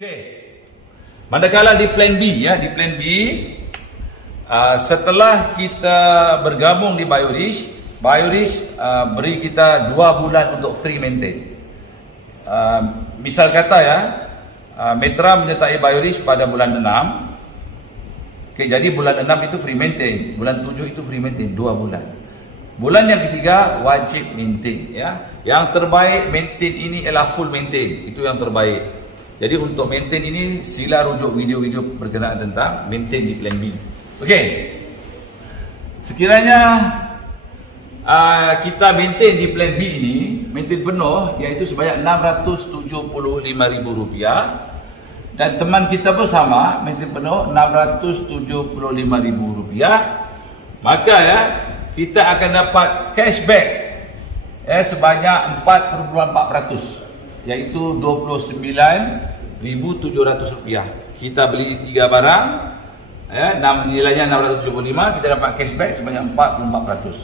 Okey. Manakala di plan B ya, di plan B setelah kita bergabung di Biorish beri kita 2 bulan untuk free maintain. Misal kata ya, Metra menyertai Biorish pada bulan 6. Okey, jadi bulan 6 itu free maintain, bulan 7 itu free maintain 2 bulan. Bulan yang ketiga wajib maintain ya. Yang terbaik maintain ini ialah full maintain, itu yang terbaik. Jadi untuk maintain ini sila rujuk video-video berkenaan tentang maintain di plan B. Okey. Sekiranya kita maintain di plan B ini, maintain penuh iaitu sebanyak RM675,000 dan teman kita pun sama, maintain penuh RM675,000. Maka ya, kita akan dapat cashback sebanyak 4.4%. Iaitu RM29,700. Kita beli 3 barang nilainya 675, kita dapat cashback sebanyak 44%.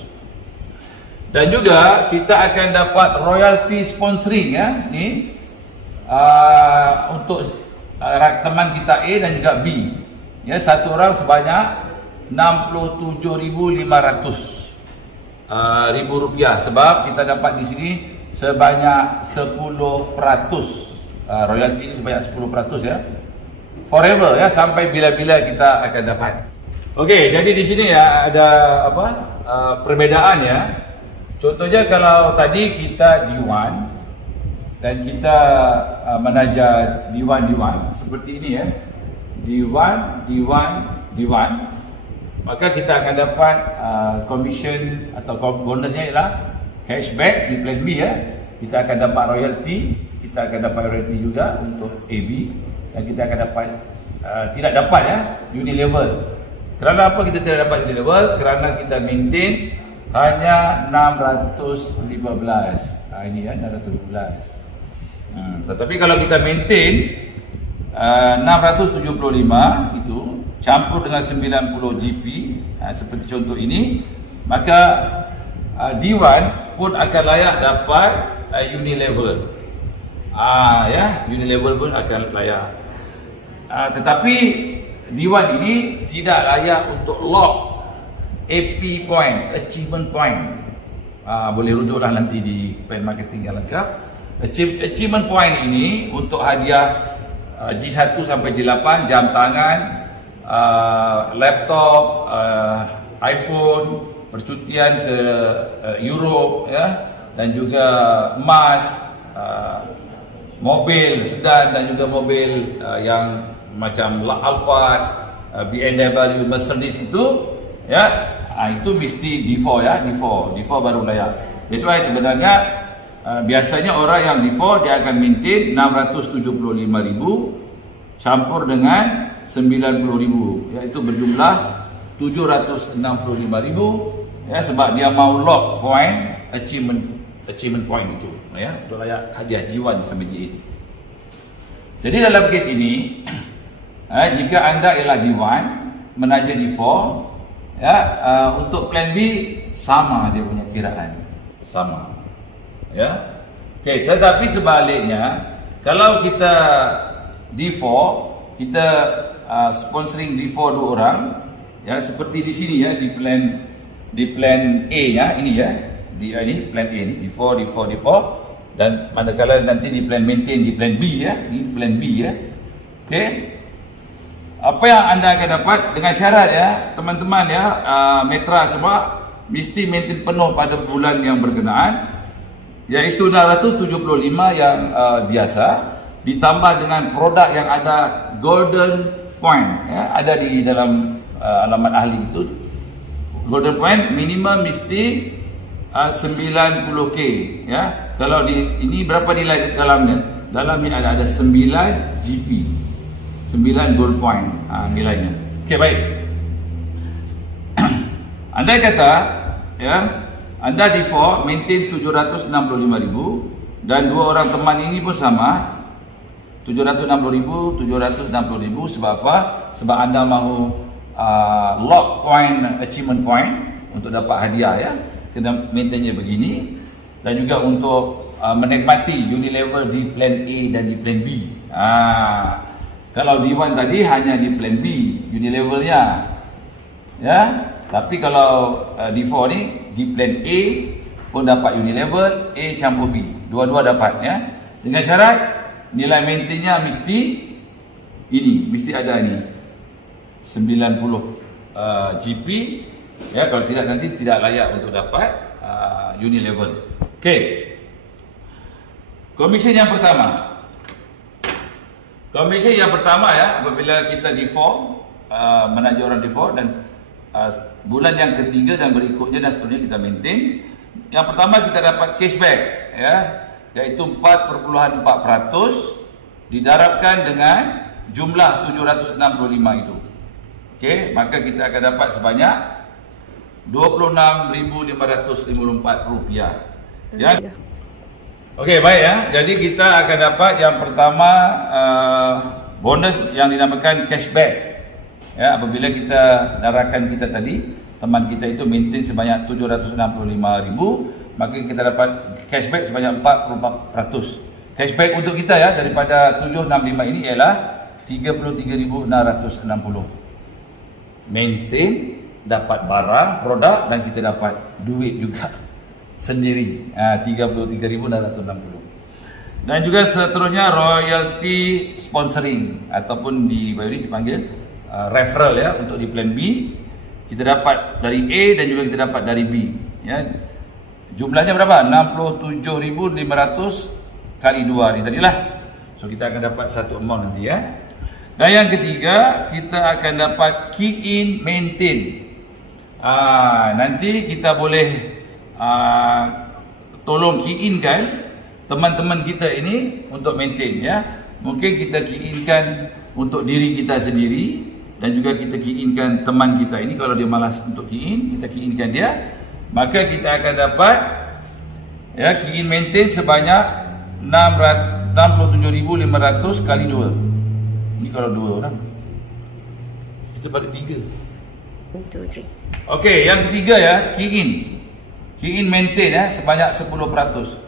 Dan juga kita akan dapat royalty sponsoring ya, ni untuk teman kita A dan juga B. Ya, satu orang sebanyak RM67,500 sebab kita dapat di sini sebanyak 10%. Royalty ini sebanyak 10% ya. Forever ya, sampai bila-bila kita akan dapat. Okey, jadi di sini ya ada perbedaan ya. Contohnya kalau tadi kita D1 dan kita menajar D1 seperti ini ya. D1, maka kita akan dapat commission atau bonusnya ialah cashback di plan B ya. Kita akan dapat royalty, kita akan dapat royalty juga untuk AB, dan kita akan dapat tidak dapat ya Unilevel. Kerana apa kita tidak dapat Unilevel? Kerana kita maintain hanya 615. Ini ya 615. Tetapi kalau kita maintain 675 itu campur dengan 90 GP seperti contoh ini, maka D1 pun akan layak dapat Unilevel. Ya, Unilevel pun akan layak. Tetapi D1 ini tidak layak untuk lock AP point, achievement point. Boleh rujuklah nanti di pen marketing yang lengkap. Achievement point ini untuk hadiah G1 sampai G8, jam tangan, laptop, iPhone, percutian ke Europe ya, dan juga emas, mobil sedan dan juga mobil yang macam Alphard, BMW, Mercedes itu ya, itu mesti D4 ya, D4 baru layak. That's why sebenarnya biasanya orang yang D4 dia akan maintain 675,000 campur dengan 90,000, iaitu berjumlah 765,000 ya, sebab dia mau lock point achievement point itu ya, untuk layak hadiah G1 sampai G8. Jadi dalam kes ini jika anda ialah D1 menaja D4 ya, untuk plan B sama dia punya kiraan, sama ya. Okey, tetapi sebaliknya kalau kita D4, kita sponsoring D4 2 orang ya, seperti di sini ya, di plan A ya, ini ya, ini plan A ni D4, dan manakala nanti di plan maintain di plan B ya, ini plan B ya. Okey, apa yang anda akan dapat dengan syarat ya teman-teman ya, Metra semua mesti maintain penuh pada bulan yang berkenaan, iaitu 675 yang biasa, ditambah dengan produk yang ada golden point ya, ada di dalam alamat ahli itu. Golden point minimum mesti 90k ya. Kalau ini berapa nilai dalamnya? Dalamnya ada 9 GP, 9 gold point nilainya. Okey, baik. Andai kata ya, anda D4 maintain 765,000 dan 2 orang teman ini pun sama 760,000 sebab apa? Sebab anda mahu lock point, achievement point untuk dapat hadiah ya, kena maintainnya begini, dan juga untuk menikmati Unilevel di plan A dan di plan B. Kalau D1 tadi hanya di plan B unilevelnya, ya. Tapi kalau D4 ni di plan A pun dapat unilevel, A campur B, dua-dua dapat, ya. Dengan syarat nilai maintainnya mesti ini, mesti ada ni 90 GP, ya. Kalau tidak nanti tidak layak untuk dapat unilevel. Okey. Komisen yang pertama. Komisen yang pertama, ya, apabila kita default, menaja orang default dan bulan yang ketiga dan berikutnya dan seterusnya kita maintain. Yang pertama kita dapat cashback, ya, iaitu 4.4% didarabkan dengan jumlah 765 itu. Okey, maka kita akan dapat sebanyak RM26,554. Ya. Okey, baik, ya. Jadi kita akan dapat yang pertama bonus yang dinamakan cashback. Ya, apabila kita darahkan kita tadi, teman kita itu maintain sebanyak 765,000, maka kita dapat cashback sebanyak 4%. Cashback untuk kita, ya, daripada 765 ini ialah 33,660. Maintain, dapat barang, produk, dan kita dapat duit juga sendiri, 33,660. Dan juga seterusnya royalty sponsoring ataupun di bawah ini dipanggil referral, ya, untuk di plan B. Kita dapat dari A dan juga kita dapat dari B, ya. Jumlahnya berapa? 67,500 kali 2 ni tadilah. So kita akan dapat satu amount nanti, ya. Dan yang ketiga, kita akan dapat key in maintain. Nanti kita boleh tolong key in kan teman-teman kita ini untuk maintain, ya. Mungkin kita key in kan untuk diri kita sendiri dan juga kita key in kan teman kita ini. Kalau dia malas untuk key in, kita key in kan dia, maka kita akan dapat, ya, key in maintain sebanyak 67,500 kali 2. Ini kalau 2 orang kita bagi 3. 1, 2, 3. Okey, yang ketiga, ya, key in. Key in maintain, ya, sebanyak 10%.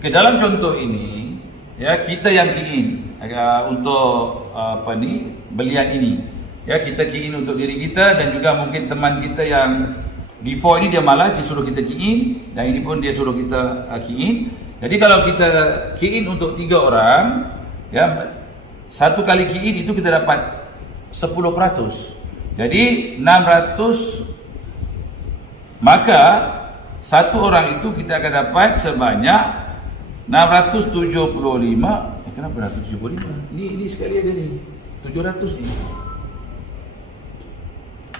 Okey, dalam contoh ini, ya, kita yang key in untuk belian ini, ya, kita key in untuk diri kita dan juga mungkin teman kita yang before ini dia malas, dia suruh kita key in, dan ini pun dia suruh kita key in. Jadi kalau kita key in untuk 3 orang, ya, satu kali key in itu kita dapat 10%. Jadi 600, maka satu orang itu kita akan dapat sebanyak 675. Kenapa 675? Ini sekali ada ni 700 ni.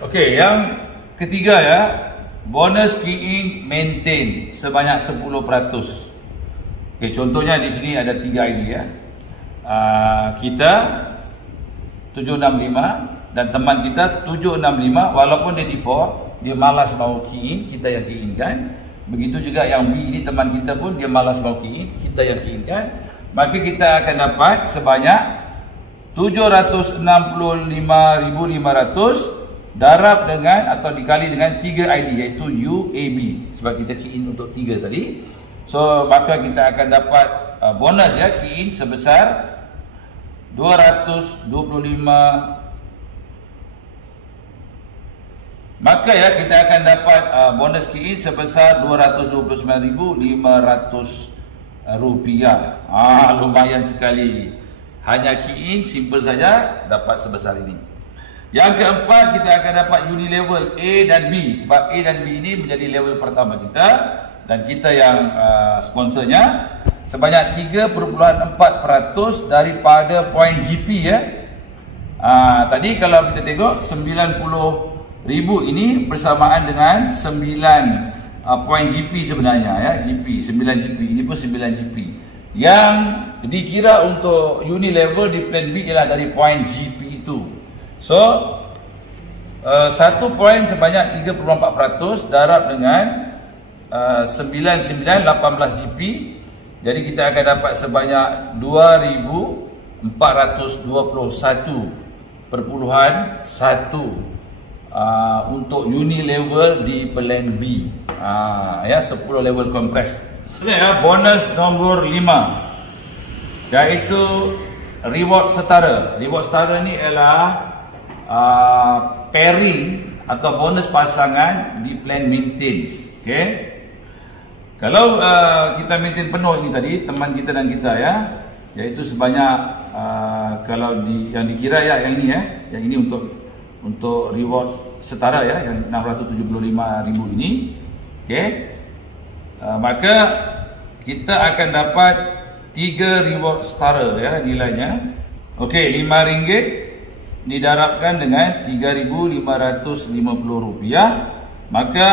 Okey, yang ketiga, ya, bonus key in maintain sebanyak 10%. Okey, contohnya di sini ada 3 ID, ya. Kita 765 dan teman kita 765, walaupun dia default, dia malas mau key in, kita yang key in kan. Begitu juga yang B ini, teman kita pun dia malas mau key in, kita yang key in kan. Maka kita akan dapat sebanyak 765,500 darab dengan atau dikali dengan 3 ID, iaitu UAB, sebab kita key in untuk 3 tadi. So maka kita akan dapat bonus, ya, key in sebesar 225. Maka, ya, kita akan dapat bonus key in sebesar 229,500 rupiah. Lumayan sekali. Hanya key in simple saja dapat sebesar ini. Yang keempat, kita akan dapat unilevel A dan B, sebab A dan B ini menjadi level pertama kita dan kita yang sponsornya, sebanyak 3.4% daripada poin GP, ya. Tadi kalau kita tengok 90,000 ini bersamaan dengan 9 poin GP sebenarnya, ya. GP 9 GP, ini pun 9 GP. Yang dikira untuk unilevel di plan B ialah dari poin GP itu. So 1 poin sebanyak 3.4% darab dengan 9918 GP. Jadi kita akan dapat sebanyak 2,421.1 untuk unilevel di plan B, ya, 10 level compress. Okay, ya, bonus nombor 5, iaitu reward setara. Reward setara ni ialah pairing atau bonus pasangan di plan maintain. Okey. Kalau kita maintain penuh ini tadi, teman kita dan kita ya, iaitu sebanyak kalau yang dikira ya, yang ini ya, yang ini untuk reward setara ya, yang 675,000 ini. Okey. Maka kita akan dapat 3 reward setara ya nilainya. Okey, RM5 didarabkan dengan RM3,550. Maka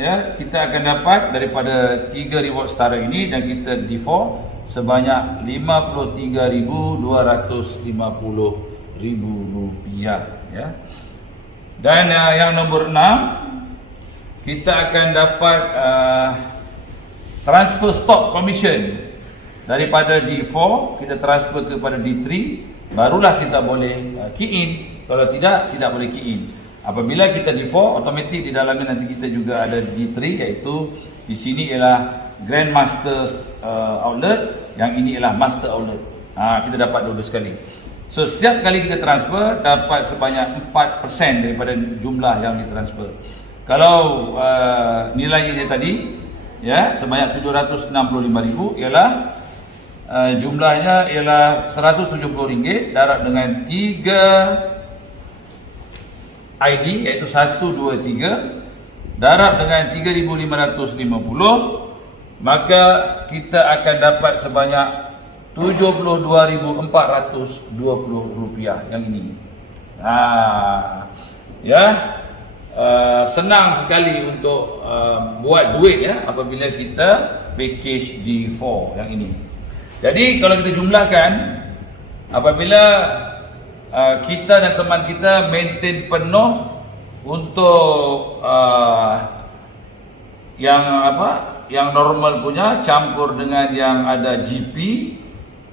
ya, kita akan dapat daripada 3 reward setara ini dan kita default sebanyak RM53,250 ya. Dan yang nombor 6, kita akan dapat transfer stock commission daripada D4 kita transfer kepada D3, barulah kita boleh key in. Kalau tidak boleh key in. Apabila kita D4, automatik di dalamnya nanti kita juga ada D3, iaitu di sini ialah Grandmaster outlet, yang ini ialah Master outlet. Kita dapat dua sekali. So setiap kali kita transfer dapat sebanyak 4% daripada jumlah yang ditransfer. Kalau nilainya tadi ya sebanyak 765,000 ialah jumlahnya ialah RM170 darab dengan 3 ID iaitu 1, 2, 3 darab dengan 3,550, maka kita akan dapat sebanyak RM72,420 yang ini. Senang sekali untuk buat duit ya apabila kita package D4 yang ini. Jadi kalau kita jumlahkan, apabila kita dan teman kita maintain penuh untuk yang normal punya campur dengan yang ada GP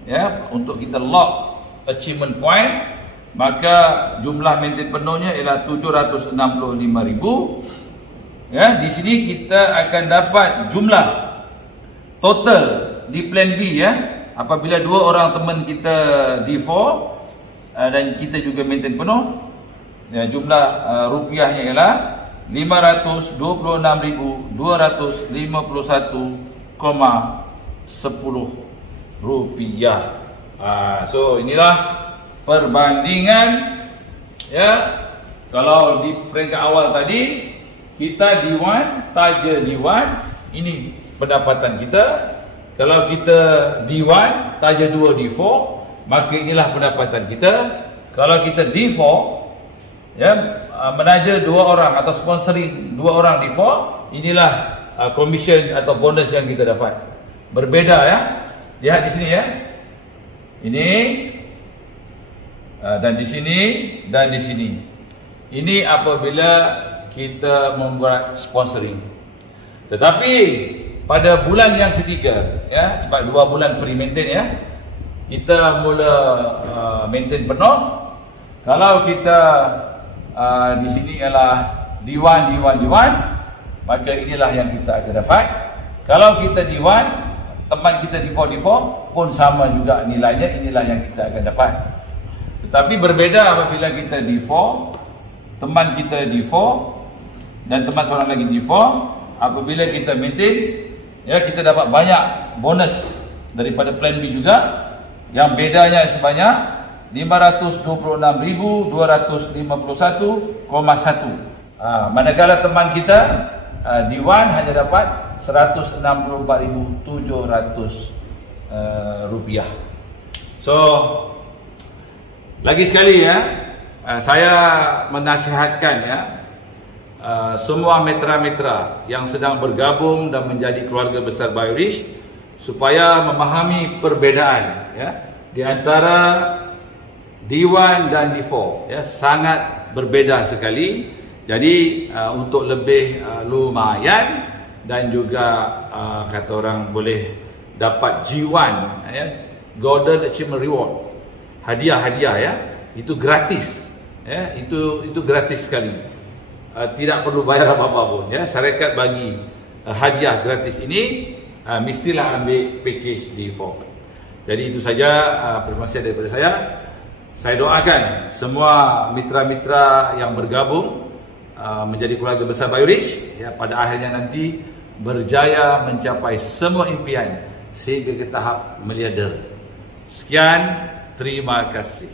ya, untuk kita lock achievement point, maka jumlah maintain penuhnya ialah 765,000 ya. Di sini kita akan dapat jumlah total di plan B ya, apabila 2 orang teman kita D4 dan kita juga maintain penuh ya, jumlah rupiahnya ialah RM526,251,10. So inilah perbandingan ya. Kalau di peringkat awal tadi kita D1, taja D1, ini pendapatan kita. Kalau kita D1, taja 2, D4, maka inilah pendapatan kita. Kalau kita D4 ya, menaja 2 orang atau sponsoring 2 orang D4, inilah commission atau bonus yang kita dapat. Berbeza ya. Lihat di sini ya. Ini dan di sini dan di sini. Ini apabila kita membuat sponsoring. Tetapi pada bulan yang ketiga ya, sebab 2 bulan free maintain ya, kita mula maintain penuh. Kalau kita di sini ialah D1, maka inilah yang kita akan dapat. Kalau kita D1, teman kita D4 pun sama juga nilainya, inilah yang kita akan dapat. Tetapi berbeza apabila kita D4, teman kita D4 dan teman seorang lagi D4, apabila kita maintain ya, kita dapat banyak bonus daripada plan B juga, yang bedanya sebanyak 526,251,1. Manakala teman kita D1 hanya dapat 164,700 rupiah. So lagi sekali ya, saya menasihatkan ya, semua mitra-mitra yang sedang bergabung dan menjadi keluarga besar Biorish supaya memahami perbezaan ya di antara D1 dan D4 ya, sangat berbeza sekali. Jadi untuk lebih lumayan dan juga kata orang boleh dapat G1 ya, Golden Achievement Reward, hadiah-hadiah ya, itu gratis ya, itu gratis sekali. Tidak perlu bayar apa-apa pun ya. Syarikat bagi hadiah gratis ini, mestilah ambil package D4. Jadi itu saja perkongsian daripada saya. Saya doakan semua mitra-mitra yang bergabung menjadi keluarga besar Biorich, ya, pada akhirnya nanti berjaya mencapai semua impian sehingga ke tahap miliarder. Sekian, terima kasih.